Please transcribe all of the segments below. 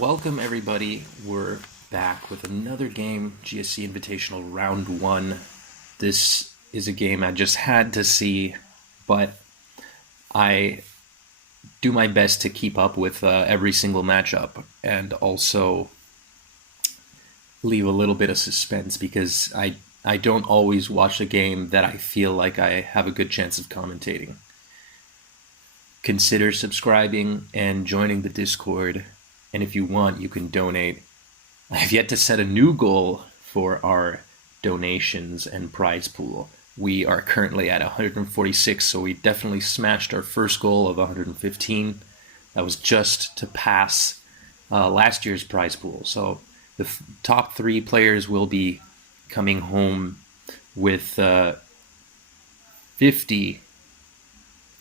Welcome everybody. We're back with another game, GSC Invitational Round 1. This is a game I just had to see, but I do my best to keep up with every single matchup and also leave a little bit of suspense because I don't always watch a game that I feel like I have a good chance of commentating. Consider subscribing and joining the Discord. And if you want, you can donate. I have yet to set a new goal for our donations and prize pool. We are currently at 146, so we definitely smashed our first goal of 115. That was just to pass last year's prize pool. So the top 3 players will be coming home with 50,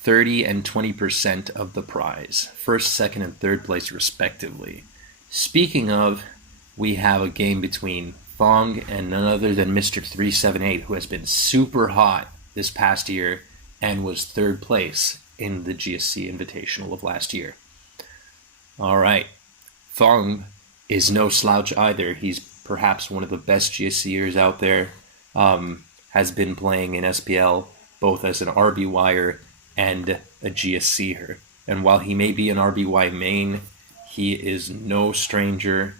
30, and 20% of the prize. First, second, and third place respectively. Speaking of, we have a game between Fomg and none other than Mr.378, who has been super hot this past year and was third place in the GSC Invitational of last year. Alright, Fomg is no slouch either. He's perhaps one of the best GSCers out there. Has been playing in SPL both as an RBYer and a GSCer. And while he may be an RBY main, he is no stranger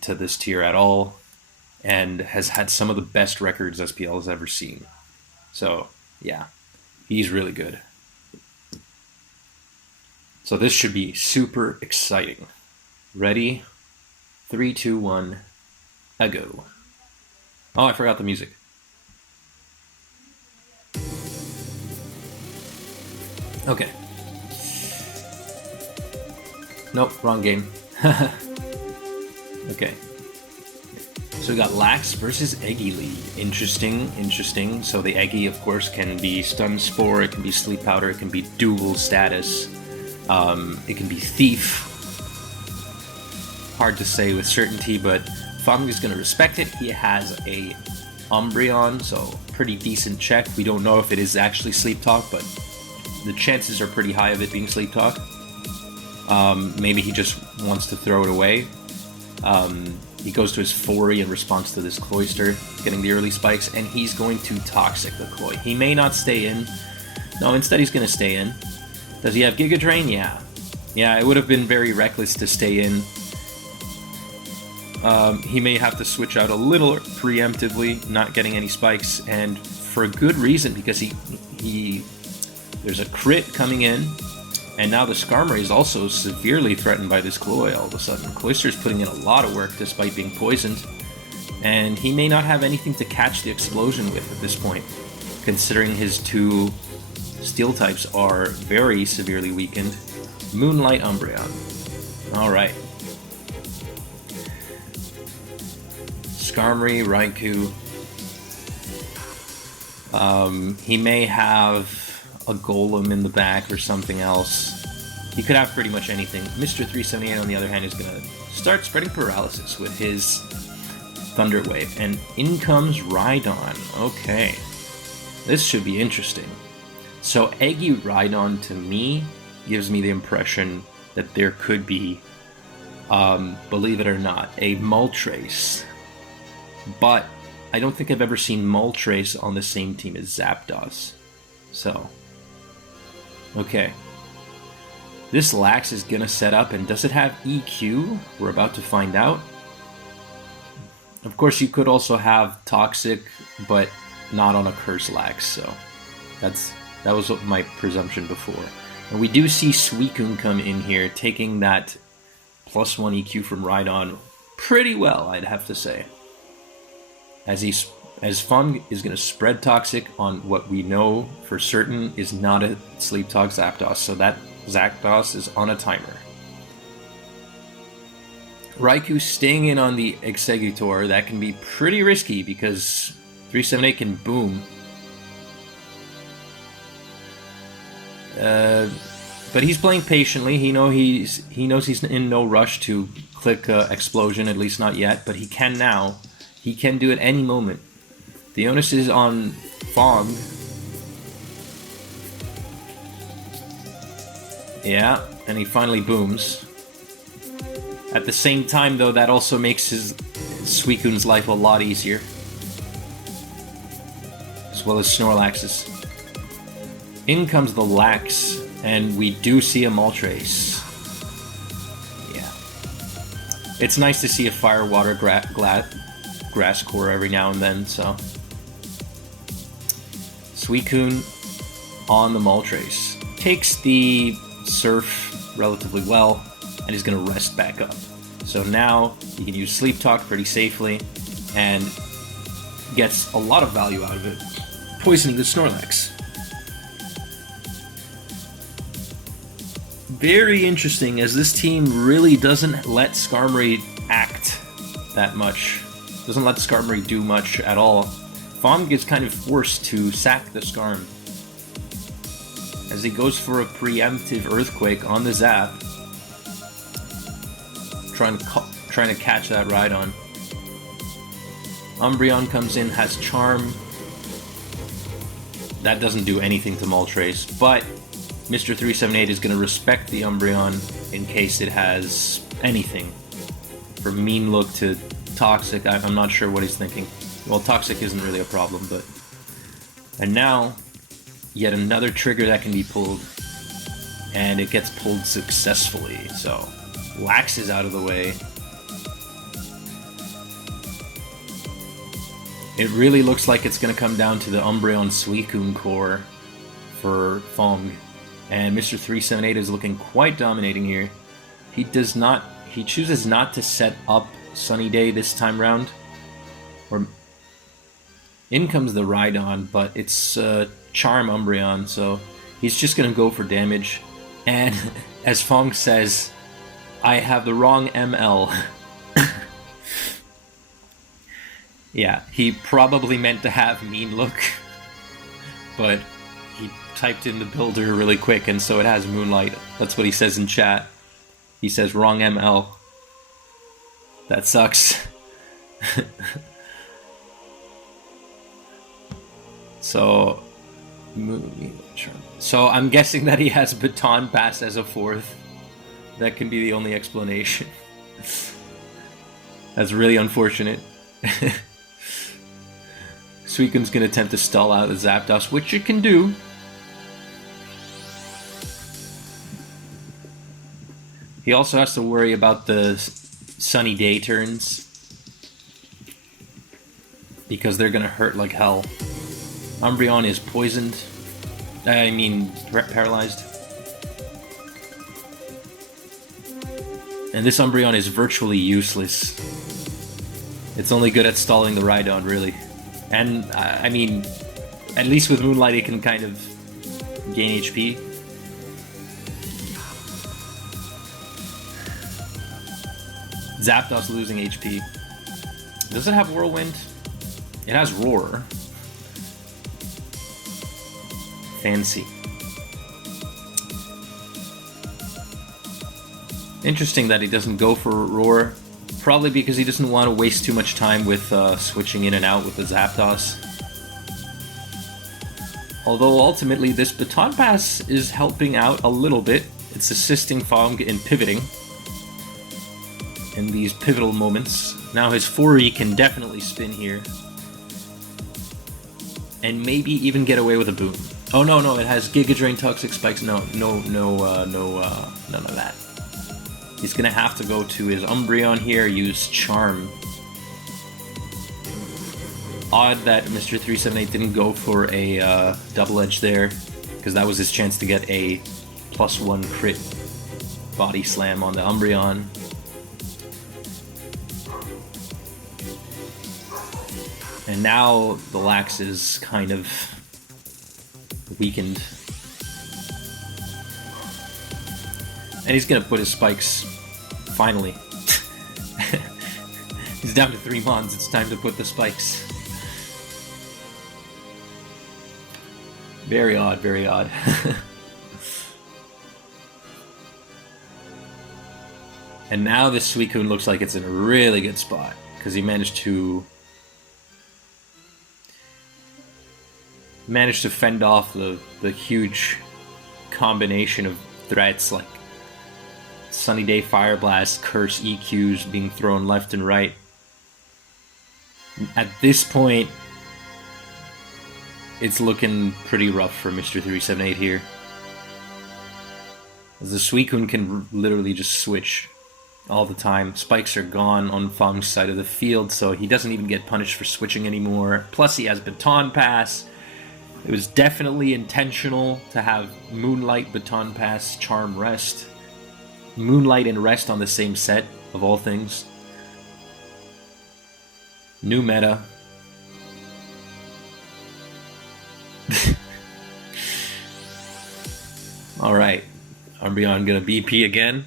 to this tier at all and has had some of the best records SPL has ever seen. So, yeah, he's really good. So this should be super exciting. Ready? 3, 2, 1, a go. Oh, I forgot the music. Okay. Nope, wrong game. Okay. So we got Lax versus Eggy lead. Interesting. So the Eggy, of course, can be Stun Spore, it can be Sleep Powder, it can be Dual Status, it can be Thief. Hard to say with certainty, but Fomg is going to respect it. He has a Umbreon, so pretty decent check. We don't know if it is actually Sleep Talk, but the chances are pretty high of it being Sleep Talk. Maybe he just wants to throw it away. He goes to his Fori in response to this Cloyster, getting the early spikes, and he's going to Toxic the Cloy. He may not stay in. No, instead he's going to stay in. Does he have Giga Drain? Yeah. Yeah, it would have been very reckless to stay in. He may have to switch out a little preemptively, not getting any spikes, and for a good reason, because there's a crit coming in, and now the Skarmory is also severely threatened by this Cloy all of a sudden. Cloyster's putting in a lot of work despite being poisoned, and he may not have anything to catch the explosion with at this point, considering his 2 Steel types are very severely weakened. Moonlight Umbreon. Alright. Skarmory, Raikou. He may have a Golem in the back or something else. He could have pretty much anything. Mr.378, on the other hand, is going to start spreading paralysis with his Thunder Wave. And in comes Rhydon. Okay. This should be interesting. So Eggy Rhydon, to me, gives me the impression that there could be, believe it or not, a Moltres. But I don't think I've ever seen Moltres on the same team as Zapdos. So, okay. This Lax is going to set up, and does it have EQ? We're about to find out. Of course, you could also have Toxic, but not on a Curse Lax, so that was my presumption before. And we do see Suicune come in here, taking that +1 EQ from Rhydon pretty well, I'd have to say. As Fomg is going to spread Toxic on what we know for certain is not a Sleep Talk Zapdos, so that Zapdos is on a timer. Raikou staying in on the Exeggutor, that can be pretty risky because 378 can boom. But he's playing patiently. He knows he's in no rush to click Explosion, at least not yet, but he can now. He can do it any moment. The onus is on Fomg. Yeah, and he finally booms. At the same time, though, that also makes his Suicune's life a lot easier. As well as Snorlax's. In comes the Lax, and we do see a Moltres. Yeah. It's nice to see a Fire Water Grass Core every now and then, so... Suicune on the Moltres. Takes the Surf relatively well, and he's going to rest back up. So now he can use Sleep Talk pretty safely, and gets a lot of value out of it, poisoning the Snorlax. Very interesting, as this team really doesn't let Skarmory act that much. Doesn't let Skarmory do much at all. Fomg is kind of forced to sack the Skarm, as he goes for a preemptive Earthquake on the Zap, trying to catch that Rhydon. Umbreon comes in, has Charm. That doesn't do anything to Moltres, but Mr.378 is going to respect the Umbreon in case it has anything. From Mean Look to Toxic, I'm not sure what he's thinking. Well, Toxic isn't really a problem, but... And now, yet another trigger that can be pulled, and it gets pulled successfully, so Lax is out of the way. It really looks like it's going to come down to the Umbreon Suicune core for Fomg, and Mr.378 is looking quite dominating here. He chooses not to set up Sunny Day this time round, or in comes the Rhydon, but it's Charm Umbreon, so he's just going to go for damage. And as Fomg says, I have the wrong ML. Yeah, he probably meant to have Mean Look, but he typed in the builder really quick, and so it has Moonlight. That's what he says in chat. He says wrong ML. That sucks. So I'm guessing that he has Baton Pass as a fourth. That can be the only explanation. That's really unfortunate. Suicune's going to attempt to stall out the Zapdos, which it can do. He also has to worry about the Sunny Day turns, because they're going to hurt like hell. Umbreon is poisoned. Paralyzed. And this Umbreon is virtually useless. It's only good at stalling the Rhydon, really. And, at least with Moonlight it can kind of gain HP. Zapdos losing HP. Does it have Whirlwind? It has Roar. Fancy. Interesting that he doesn't go for Roar. Probably because he doesn't want to waste too much time with switching in and out with the Zapdos. Although ultimately this Baton Pass is helping out a little bit. It's assisting Fomg in pivoting in these pivotal moments. Now his 4E can definitely spin here. And maybe even get away with a boom. Oh no, it has Giga Drain, Toxic Spikes. No, none of that. He's gonna have to go to his Umbreon here, use Charm. Odd that Mr.378 didn't go for a Double Edge there, because that was his chance to get a +1 crit Body Slam on the Umbreon. And now the Lax is kind of weakened. And he's gonna put his spikes, finally. He's down to 3 Mons, it's time to put the spikes. Very odd, very odd. And now this Suicune looks like it's in a really good spot, because he managed to fend off the huge combination of threats like Sunny Day Fire Blast, Curse EQs being thrown left and right. At this point, it's looking pretty rough for Mr.378 here. The Suicune can literally just switch all the time. Spikes are gone on Fomg's side of the field, so he doesn't even get punished for switching anymore. Plus he has Baton Pass. It was definitely intentional to have Moonlight, Baton Pass, Charm, Rest. Moonlight and Rest on the same set, of all things. New meta. Alright. Umbreon gonna BP again.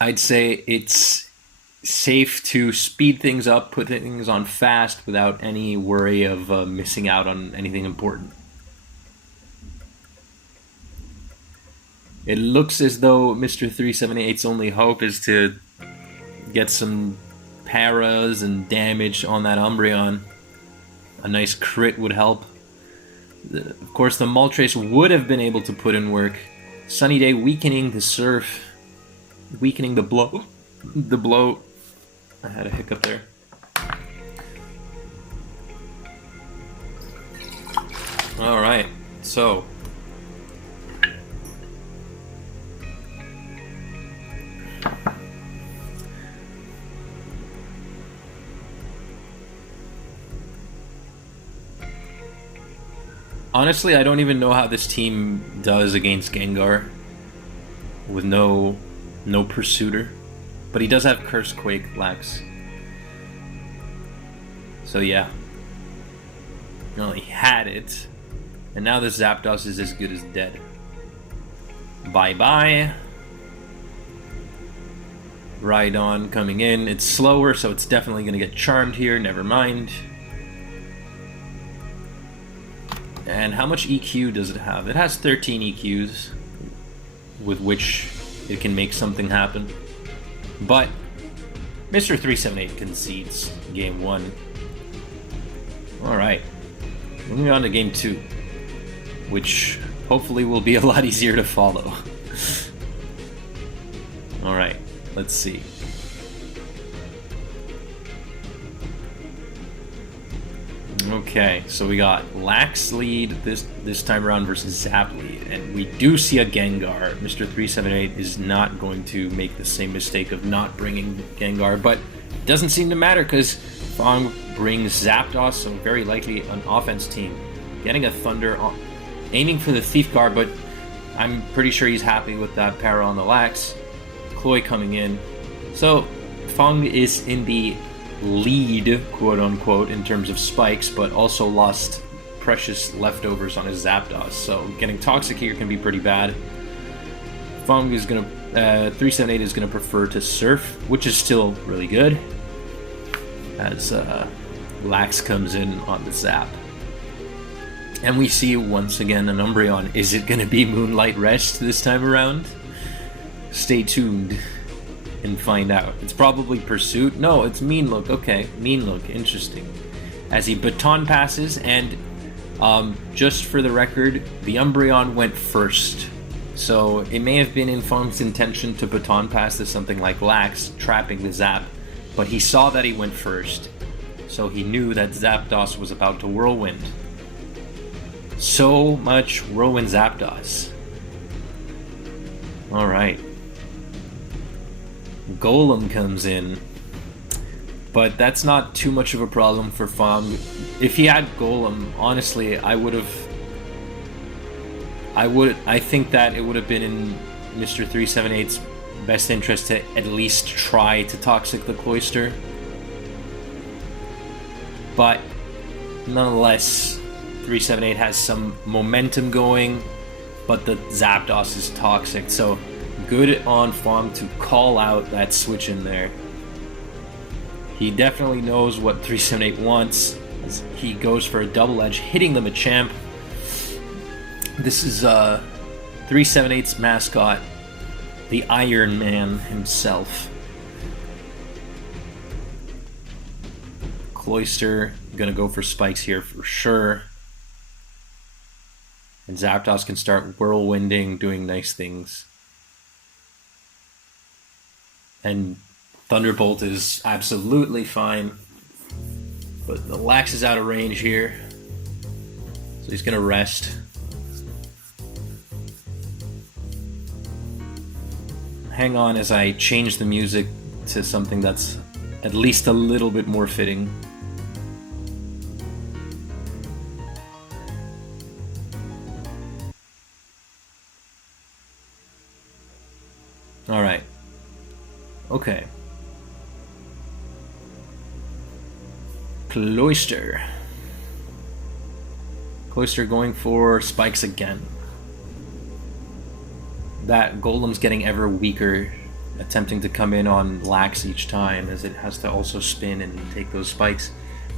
I'd say it's safe to speed things up, put things on fast without any worry of missing out on anything important. It looks as though Mr.378's only hope is to get some paras and damage on that Umbreon. A nice crit would help. Of course, the Moltres would have been able to put in work. Sunny Day weakening the Surf, weakening the blow. The blow. I had a hiccup there. All right, so honestly, I don't even know how this team does against Gengar with no Pursuiter. But he does have Curse Quake Lax. So yeah. Well, he had it. And now the Zapdos is as good as dead. Bye-bye. Rhydon coming in. It's slower, so it's definitely going to get charmed here. Never mind. And how much EQ does it have? It has 13 EQs with which it can make something happen. But Mr.378 concedes game 1. Alright. Moving on to game 2, which hopefully will be a lot easier to follow. Alright, let's see. Okay, so we got Lax lead this time around versus Zap lead, and we do see a Gengar. Mr.378 is not going to make the same mistake of not bringing Gengar, but it doesn't seem to matter because Fomg brings Zapdos, so very likely an offense team. Getting a Thunder, aiming for the Thief Guard, but I'm pretty sure he's happy with that para on the Lax. Chloe coming in. So Fomg is in the lead, quote-unquote, in terms of spikes, but also lost precious leftovers on his Zapdos, so getting Toxic here can be pretty bad. Fomg is gonna, 378 is gonna prefer to Surf, which is still really good, as Lax comes in on the Zap. And we see once again an Umbreon. Is it gonna be Moonlight Rest this time around? Stay tuned and find out. It's probably Pursuit. No, it's Mean Look. Okay, Mean Look. Interesting. As he Baton Passes, and just for the record, the Umbreon went first. So it may have been in Fomg's intention to Baton Pass to something like Lax, trapping the Zap, but he saw that he went first. So he knew that Zapdos was about to Whirlwind. So much Whirlwind Zapdos. Alright. Golem comes in, but that's not too much of a problem for Fomg. If he had Golem, honestly, I think that it would have been in Mr.378's best interest to at least try to Toxic the Cloyster. But nonetheless, 378 has some momentum going, but the Zapdos is Toxic, so good on Fomg to call out that switch in there. He definitely knows what 378 wants, as he goes for a double edge, hitting the Machamp. This is 378's mascot, the Iron Man himself. Cloyster gonna go for spikes here for sure. And Zapdos can start whirlwinding, doing nice things. And Thunderbolt is absolutely fine. But the Lax is out of range here. So he's going to rest. Hang on as I change the music to something that's at least a little bit more fitting. Alright. Okay. Cloyster. Cloyster going for spikes again. That Golem's getting ever weaker, attempting to come in on Lax each time as it has to also spin and take those spikes.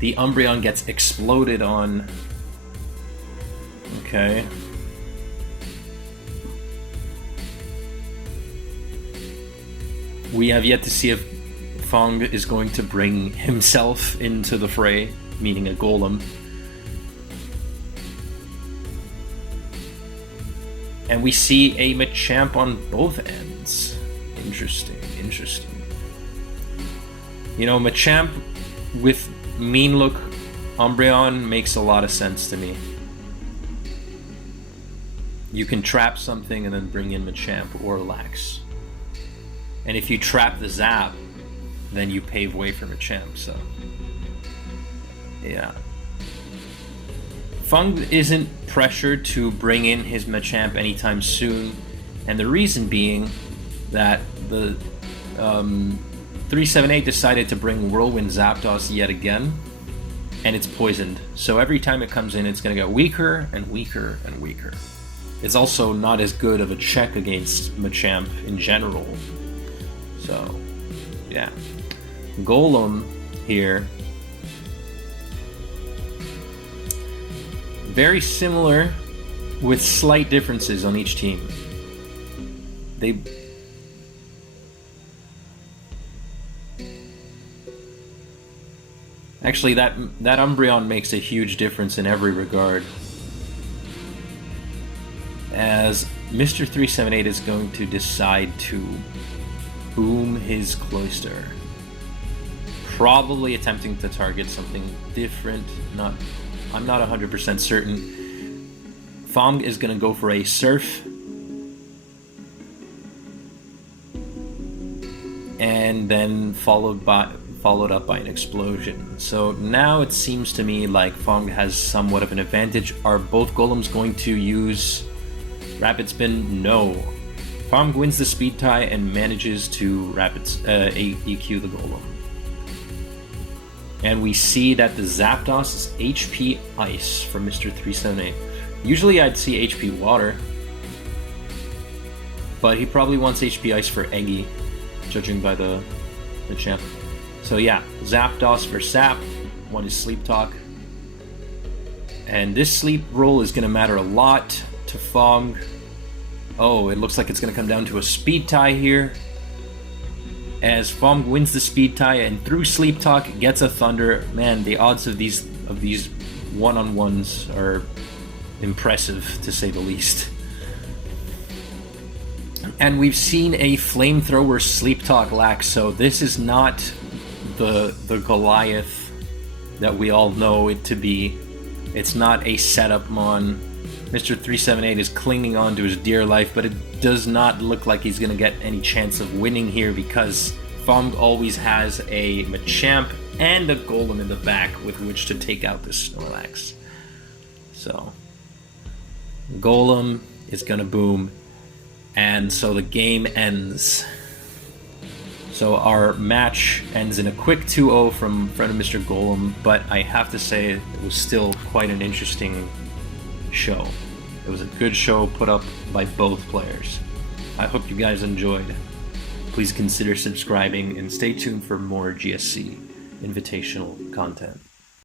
The Umbreon gets exploded on. Okay. We have yet to see if Fomg is going to bring himself into the fray, meaning a Golem. And we see a Machamp on both ends. Interesting, interesting. You know, Machamp with mean look Umbreon makes a lot of sense to me. You can trap something and then bring in Machamp or Lax. And if you trap the Zap, then you pave way for Machamp, so... yeah. Fomg isn't pressured to bring in his Machamp anytime soon, and the reason being that the 378 decided to bring Whirlwind Zapdos yet again, and it's poisoned. So every time it comes in, it's going to get weaker and weaker and weaker. It's also not as good of a check against Machamp in general. So, yeah. Golem here. Very similar with slight differences on each team. They... actually, that Umbreon makes a huge difference in every regard. As Mr.378 is going to decide to boom his Cloyster. Probably attempting to target something different. I'm not 100% certain. Fomg is going to go for a Surf. And then followed up by an Explosion. So now it seems to me like Fomg has somewhat of an advantage. Are both Golems going to use Rapid Spin? No. Fomg wins the speed tie and manages to EQ the Golem. And we see that the Zapdos is HP Ice from Mr.378. Usually I'd see HP Water, but he probably wants HP Ice for Eggy, judging by the champ. So yeah, Zapdos for Sap, one is Sleep Talk. And this Sleep roll is going to matter a lot to Fomg. Oh, it looks like it's going to come down to a speed tie here. As Fomg wins the speed tie and through Sleep Talk gets a Thunder. Man, the odds of these one-on-ones are impressive, to say the least. And we've seen a Flamethrower Sleep Talk Lax, so this is not the Goliath that we all know it to be. It's not a setup mon. Mr.378 is clinging on to his dear life, but it does not look like he's going to get any chance of winning here because Fomg always has a Machamp and a Golem in the back with which to take out this Snorlax. So, Golem is going to boom, and so the game ends. So our match ends in a quick 2-0 from friend of Mr. Golem, but I have to say it was still quite an interesting show. It was a good show put up by both players. I hope you guys enjoyed. Please consider subscribing and stay tuned for more GSC Invitational content.